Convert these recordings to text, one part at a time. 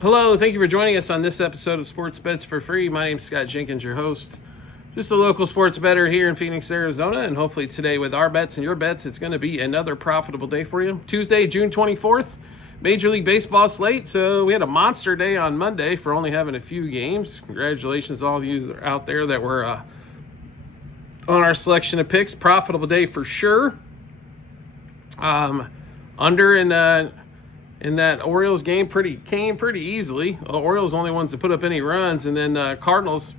Hello, thank you for joining us on this episode of Sports Bets for Free. My name's Scott Jenkins, your host. Just a local sports bettor here in Phoenix, Arizona, and hopefully today with our bets and your bets, it's going to be another profitable day for you. Tuesday, June 24th, Major League Baseball slate. So we had a monster day on Monday for only having a few games. Congratulations to all of you out there that were on our selection of picks. Profitable day for sure. Under in that Orioles game came pretty easily. The Orioles only ones to put up any runs, and then Cardinals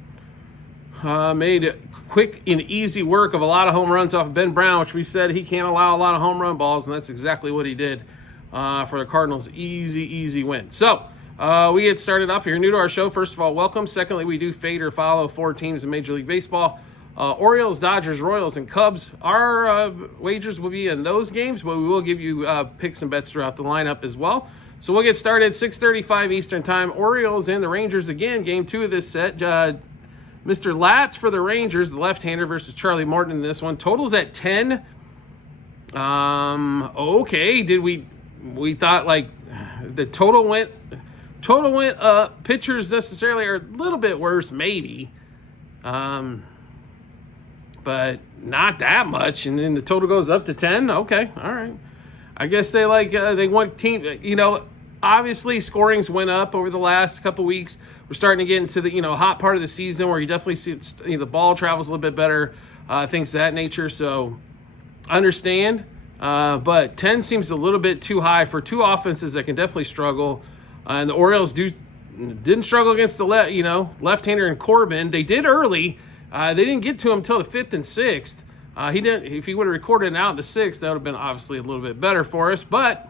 made quick and easy work of a lot of home runs off of Ben Brown, which we said he can't allow a lot of home run balls, and that's exactly what he did for the Cardinals. Easy win. So we get started off. If you're new to our show, first of all, welcome. Secondly, we do fade or follow 4 teams in Major League Baseball. Orioles, Dodgers, Royals, and Cubs. Our wagers will be in those games, but we will give you picks and bets throughout the lineup as well. So we'll get started 6:35 Eastern Time. Orioles and the Rangers again. Game 2 of this set. Mr. Latz for the Rangers, the left-hander, versus Charlie Morton in this one. Totals at 10. Okay. Did we thought like the total went up. Pitchers necessarily are a little bit worse, maybe. But not that much, and then the total goes up to 10. Okay, all right. I guess they want team. Obviously scorings went up over the last couple weeks. We're starting to get into the hot part of the season where you definitely see the ball travels a little bit better, things of that nature. So understand, but 10 seems a little bit too high for two offenses that can definitely struggle. And the Orioles didn't struggle against the left-hander and Corbin. They did early. They didn't get to him until the 5th and 6th. He didn't. If he would have recorded it out in the 6th, that would have been obviously a little bit better for us. But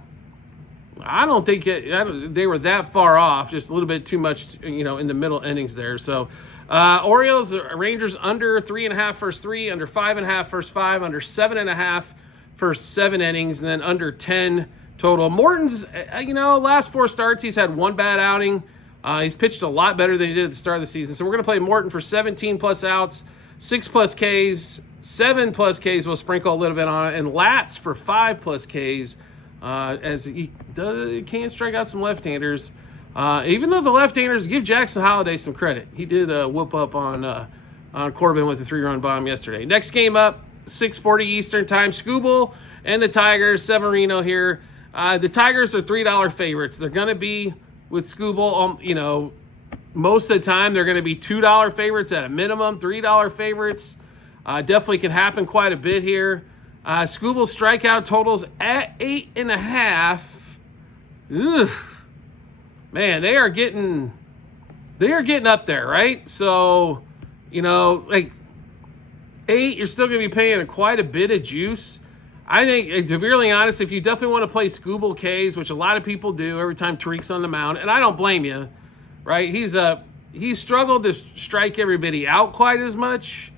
I don't think they were that far off. Just a little bit too much, in the middle innings there. So Orioles, Rangers under 3.5 first 3, under 5.5 first 5, under 7.5 first 7 innings, and then under 10 total. Morton's, last 4 starts he's had one bad outing. He's pitched a lot better than he did at the start of the season. So we're going to play Morton for 17+ outs, 6+ Ks, 7+ Ks. We'll sprinkle a little bit on it. And Latz for 5+ Ks as he can strike out some left-handers. Even though the left-handers, give Jackson Holliday some credit. He did whoop up on Corbin with a 3-run bomb yesterday. Next game up, 6:40 Eastern Time. Skubal and the Tigers, Severino here. The Tigers are $3 favorites. They're going to be... With Skubal, most of the time they're going to be $2 favorites at a minimum, $3 favorites. Definitely can happen quite a bit here. Skubal's strikeout totals at 8.5. Ugh. Man, they are getting up there, right? So, like 8, you're still going to be paying quite a bit of juice. I think, to be really honest, if you definitely want to play Skubal Ks, which a lot of people do every time Tariq's on the mound, and I don't blame you, right? He's struggled to strike everybody out quite as much,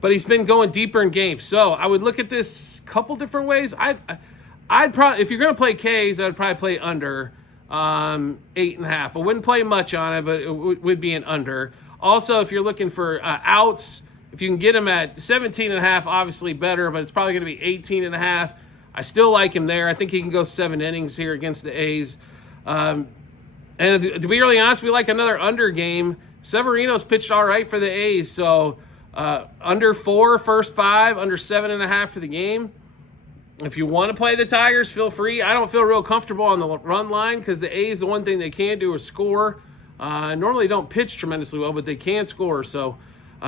but he's been going deeper in games. So I would look at this a couple different ways. I'd probably, if you're going to play Ks, I'd probably play under 8.5. I wouldn't play much on it, but it would be an under. Also, if you're looking for outs, if you can get him at 17.5, obviously better, but it's probably going to be 18.5. I still like him there. I think he can go 7 innings here against the A's. And to be really honest, we like another under game. Severino's pitched all right for the A's, so under 4 first 5, under 7.5 for the game. If you want to play the Tigers, feel free. I don't feel real comfortable on the run line because the A's, the one thing they can do is score. Normally don't pitch tremendously well, but they can score, so...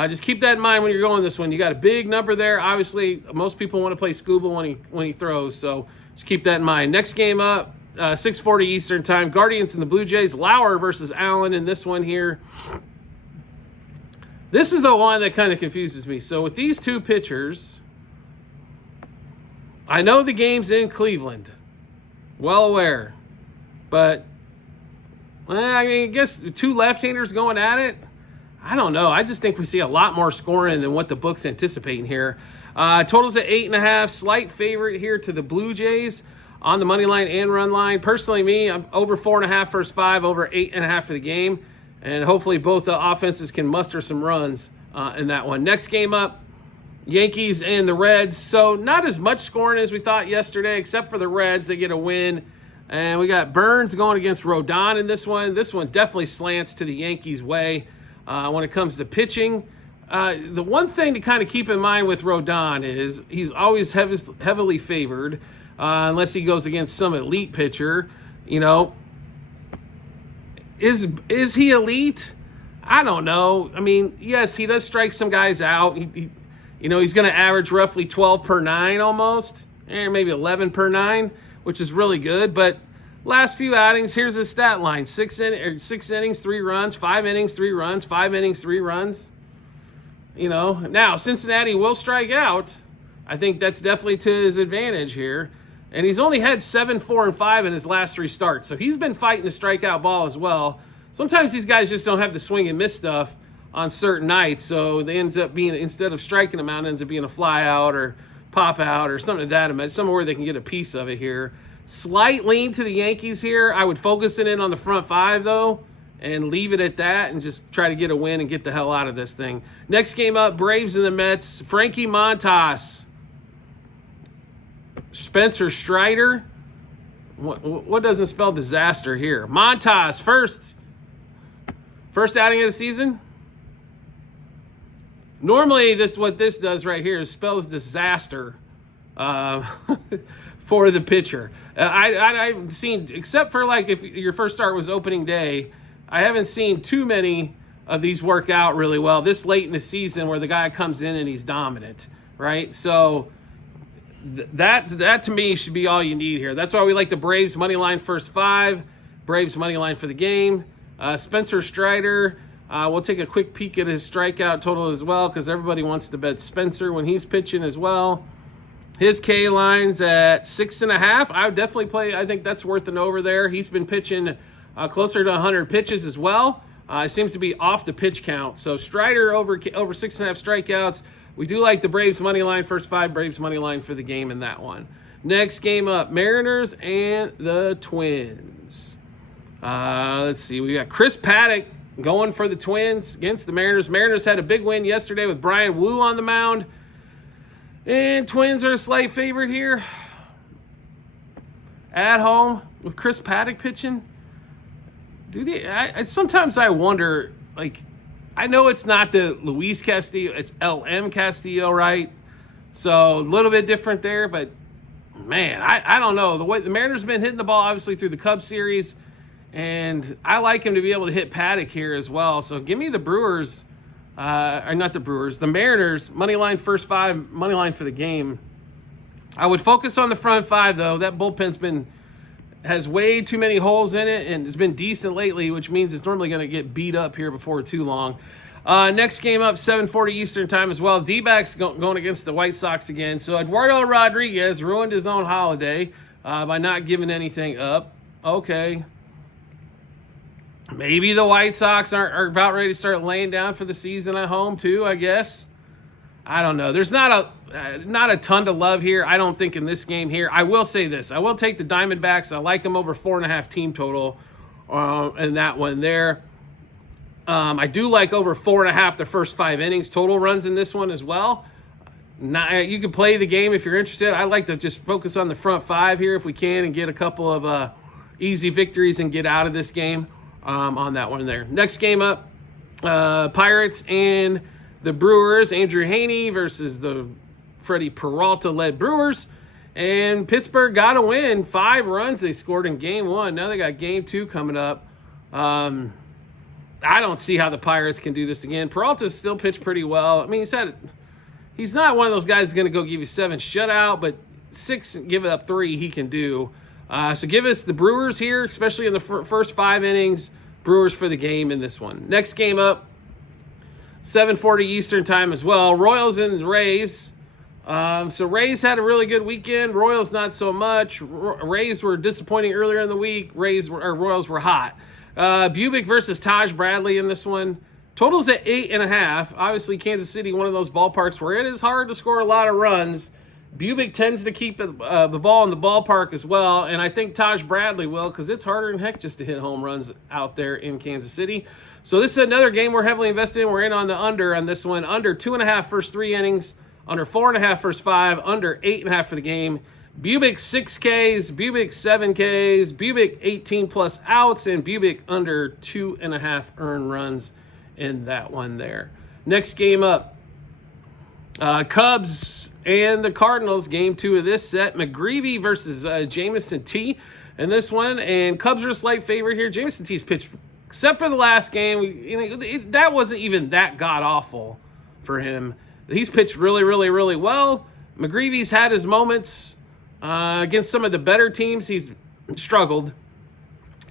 just keep that in mind when you're going this one. You got a big number there. Obviously, most people want to play Skubal when he throws, so just keep that in mind. Next game up, 6:40 Eastern Time. Guardians and the Blue Jays. Lauer versus Allen in this one here. This is the one that kind of confuses me. So with these two pitchers, I know the game's in Cleveland. Well aware. But, I guess the two left-handers going at it. I don't know. I just think we see a lot more scoring than what the book's anticipating here. Totals at 8.5. Slight favorite here to the Blue Jays on the money line and run line. Personally, I'm over 4.5 first 5, over 8.5 for the game. And hopefully both the offenses can muster some runs in that one. Next game up, Yankees and the Reds. So not as much scoring as we thought yesterday, except for the Reds. They get a win. And we got Burns going against Rodon in this one. This one definitely slants to the Yankees' way when it comes to pitching. The one thing to kind of keep in mind with Rodon is he's always heavily favored unless he goes against some elite pitcher. You know, is he elite? I don't know. I mean, yes, he does strike some guys out. He's going to average roughly 12 per 9 almost, and maybe 11 per 9, which is really good. But last few outings, here's his stat line: 6 innings, 3 runs; 5 innings, 3 runs; 5 innings, 3 runs. Now Cincinnati will strike out. I think that's definitely to his advantage here. And he's only had 7, 4, and 5 in his last 3 starts. So he's been fighting the strikeout ball as well. Sometimes these guys just don't have the swing and miss stuff on certain nights. So they ends up being, instead of striking them out, it ends up being a fly out or pop out or something like that. Somewhere where they can get a piece of it here. Slight lean to the Yankees here. I would focus it in on the front 5 though, and leave it at that and just try to get a win and get the hell out of this thing. Next game up, Braves and the Mets. Frankie Montas. Spencer Strider. What doesn't spell disaster here? Montas, first outing of the season. Normally, what this does right here is spells disaster for the pitcher. I've seen, except for like if your first start was opening day, I haven't seen too many of these work out really well this late in the season where the guy comes in and he's dominant, right? So that to me should be all you need here. That's why we like the Braves money line first 5, Braves money line for the game. Spencer Strider, we'll take a quick peek at his strikeout total as well because everybody wants to bet Spencer when he's pitching as well. His K line's at 6.5. I would definitely play. I think that's worth an over there. He's been pitching closer to 100 pitches as well. It seems to be off the pitch count. So Strider over 6.5 strikeouts. We do like the Braves money line first 5, Braves money line for the game in that one. Next game up, Mariners and the Twins. Let's see. We got Chris Paddock going for the Twins against the Mariners. Mariners had a big win yesterday with Brian Wu on the mound. And Twins are a slight favorite here. At home with Chris Paddock pitching. Sometimes I wonder, like, I know it's not the Luis Castillo, it's LM Castillo, right? So a little bit different there, but man, I don't know. The way the Mariners have been hitting the ball, obviously, through the Cubs series, and I like him to be able to hit Paddock here as well. So give me the Brewers, or not the Brewers, the Mariners, money line first 5, money line for the game. I would focus on the front 5, though. That bullpen's has way too many holes in it and has been decent lately, which means it's normally going to get beat up here before too long. Next game up, 7:40 Eastern time as well. D-backs going against the White Sox again. So Eduardo Rodriguez ruined his own holiday by not giving anything up. Okay. Maybe the White Sox are about ready to start laying down for the season at home too, I guess. I don't know. There's not a ton to love here, I don't think, in this game here. I will say this. I will take the Diamondbacks. I like them over 4.5 team total in that one there. I do like over 4.5 the first 5 innings total runs in this one as well. You can play the game if you're interested. I like to just focus on the front 5 here if we can and get a couple of easy victories and get out of this game on that one there. Next game up, Pirates and the Brewers. Andrew Heaney versus the Freddie Peralta-led Brewers. And Pittsburgh got a win. 5 runs they scored in Game 1. Now they got Game 2 coming up. I don't see how the Pirates can do this again. Peralta's still pitched pretty well. I mean, he's not one of those guys who's going to go give you 7 shutout, but 6 give up 3 he can do. So give us the Brewers here, especially in the first 5 innings. Brewers for the game in this one. Next game up, 7:40 Eastern time as well. Royals and Rays. So Rays had a really good weekend. Royals not so much. Rays were disappointing earlier in the week. Royals were hot. Bubic versus Taj Bradley in this one. Totals at 8.5. Obviously, Kansas City, one of those ballparks where it is hard to score a lot of runs. Bubic tends to keep the ball in the ballpark as well, and I think Taj Bradley will, because it's harder than heck just to hit home runs out there in Kansas City. So this is another game we're heavily invested in. We're in on the under on this one. Under 2.5 first 3 innings, under 4.5 first 5, under 8.5 for the game. Bubic 6Ks, Bubic 7Ks, Bubic 18 plus outs, and Bubic under 2.5 earned runs in that one there. Next game up, Cubs and the Cardinals, game 2 of this set. McGreevy versus Jameson T in this one, and Cubs are a slight favorite here. Jameson T's pitched, except for the last game, that wasn't even that god-awful for him. He's pitched really, really, really well. McGreevy's had his moments against some of the better teams. He's struggled.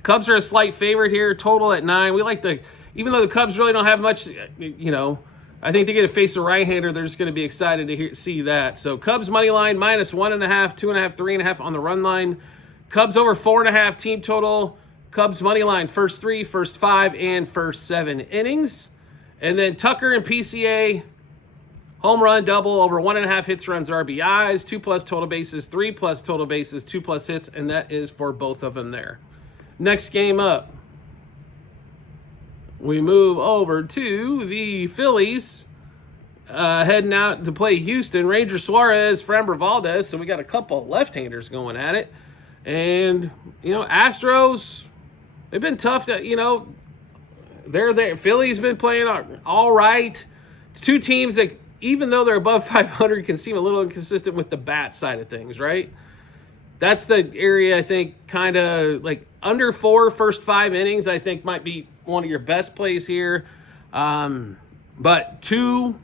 Cubs are a slight favorite here, total at 9. We like even though the Cubs really don't have much, I think they get to face a right-hander. They're just going to be excited to see that. So Cubs money line minus 1.5, 2.5, 3.5 on the run line. Cubs over 4.5 team total. Cubs money line first 3, first 5, and first 7 innings. And then Tucker and PCA, home run double over 1.5 hits, runs, RBIs, 2 plus total bases, 3 plus total bases, 2 plus hits, and that is for both of them there. Next game up, we move over to the Phillies, heading out to play Houston. Ranger Suarez, Framber Valdez, so we got a couple left-handers going at it. And, Astros, they've been tough to, they're there. Philly's been playing all right. It's two teams that, even though they're above 500, can seem a little inconsistent with the bat side of things, right? That's the area I think kind of like under 4 first 5 innings, I think might be one of your best plays here. But two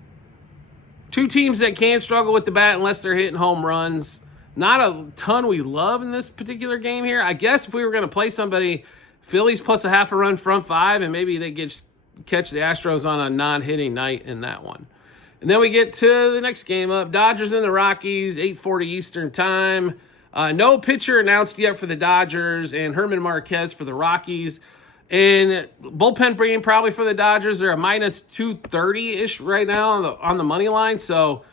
teams that can struggle with the bat unless they're hitting home runs. Not a ton we love in this particular game here. I guess if we were going to play somebody, Phillies plus a half a run front 5, and maybe they catch the Astros on a non-hitting night in that one. And then we get to the next game up, Dodgers and the Rockies, 8:40 Eastern time. No pitcher announced yet for the Dodgers, and Herman Marquez for the Rockies. And bullpen bringing probably for the Dodgers, they're a minus 230-ish right now on the money line. So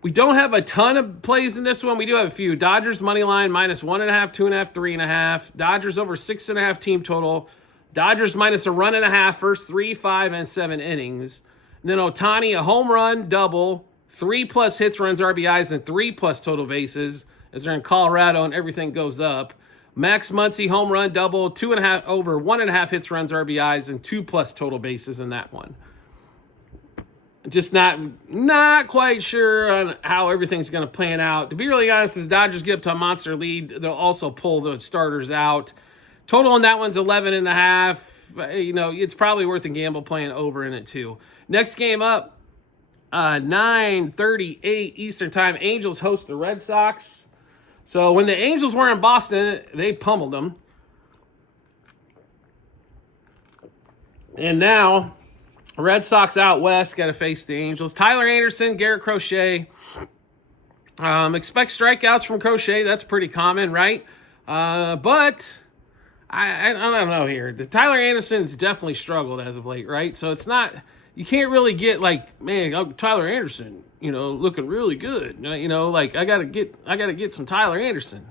we don't have a ton of plays in this one. We do have a few. Dodgers money line minus 1.5, 2.5, 3.5. Dodgers over 6.5 team total. Dodgers minus a run and a half first 3, 5, and 7 innings. And then Ohtani, a home run, double, 3 plus hits, runs, RBIs, and 3 plus total bases as they're in Colorado and everything goes up. Max Muncy, home run, double, 2.5 over 1.5 hits, runs, RBIs, and 2 plus total bases in that one. Just not quite sure on how everything's going to plan out. To be really honest, if the Dodgers get up to a monster lead, they'll also pull the starters out. Total on that one's 11.5. It's probably worth a gamble playing over in it too. Next game up, 9:38 Eastern time. Angels host the Red Sox. So when the Angels were in Boston, they pummeled them. And now, Red Sox out west got to face the Angels. Tyler Anderson, Garrett Crochet. Expect strikeouts from Crochet. That's pretty common, right? But I don't know here. The Tyler Anderson's definitely struggled as of late, right? So it's not, you can't really get like, man, Tyler Anderson, looking really good. I gotta get some Tyler Anderson.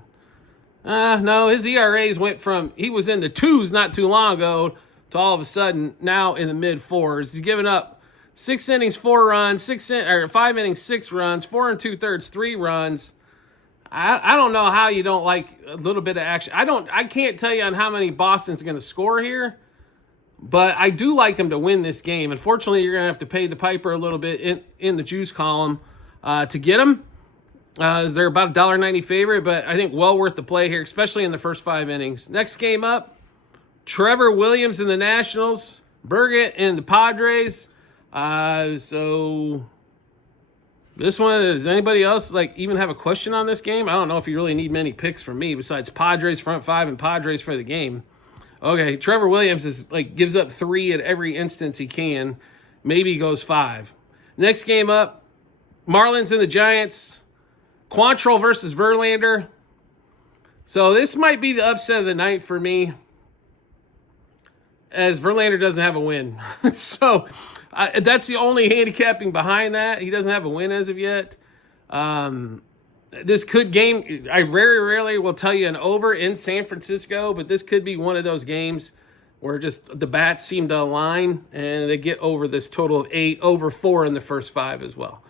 No, his ERAs went from, he was in the 2s not too long ago to all of a sudden now in the mid 4s. He's given up 6 innings, 4 runs, 5 innings, 6 runs, 4 2/3, 3 runs. I don't know how you don't like a little bit of action. I can't tell you on how many Boston's going to score here, but I do like them to win this game. Unfortunately, you're going to have to pay the piper a little bit in the juice column to get them. They're about a $1.90 favorite, but I think well worth the play here, especially in the first 5 innings. Next game up, Trevor Williams and the Nationals, Burgett and the Padres. So this one, does anybody else even have a question on this game? I don't know if you really need many picks from me besides Padres front 5 and Padres for the game. Okay, Trevor Williams gives up 3 at every instance he can. Maybe he goes 5. Next game up, Marlins and the Giants. Quantrill versus Verlander. So this might be the upset of the night for me, as Verlander doesn't have a win. So that's the only handicapping behind that. He doesn't have a win as of yet. This could game, I very rarely will tell you an over in San Francisco, but this could be one of those games where just the bats seem to align and they get over this total of 8, over 4 in the first 5 as well.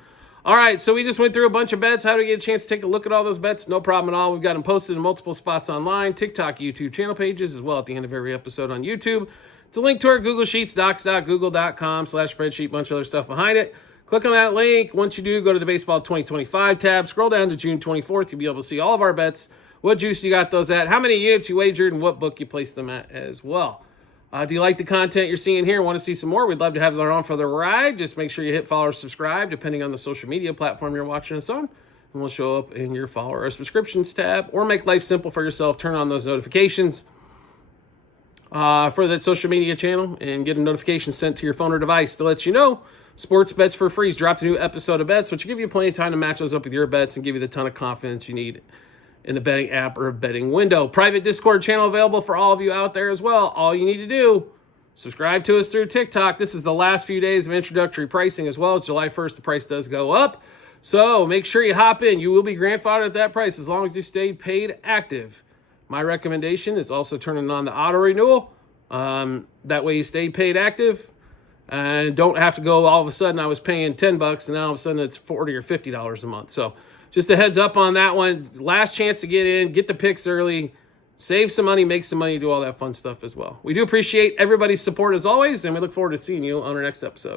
All right, so we just went through a bunch of bets. How do we get a chance to take a look at all those bets? No problem at all. We've got them posted in multiple spots online, TikTok, YouTube channel pages, as well at the end of every episode on YouTube. It's a link to our Google Sheets, docs.google.com/spreadsheet, bunch of other stuff behind it. Click on that link. Once you do, go to the Baseball 2025 tab. Scroll down to June 24th. You'll be able to see all of our bets, what juice you got those at, how many units you wagered, and what book you placed them at as well. Do you like the content you're seeing here and want to see some more? We'd love to have you on for the ride. Just make sure you hit follow or subscribe, depending on the social media platform you're watching us on. And we'll show up in your follow or subscriptions tab. Or make life simple for yourself. Turn on those notifications for that social media channel and get a notification sent to your phone or device to let you know Sports Bets for Free's dropped a new episode of bets, which will give you plenty of time to match those up with your bets and give you the ton of confidence you need in the betting app or betting window. Private Discord channel available for all of you out there as well. All you need to do, subscribe to us through TikTok. This is the last few days of introductory pricing as well. As July 1st, the price does go up. So make sure you hop in. You will be grandfathered at that price as long as you stay paid active. My recommendation is also turning on the auto renewal. That way you stay paid active and don't have to go all of a sudden I was paying $10 and now all of a sudden it's $40 or $50 a month. So just a heads up on that one. Last chance to get in, get the picks early, save some money, make some money, do all that fun stuff as well. We do appreciate everybody's support as always, and we look forward to seeing you on our next episode.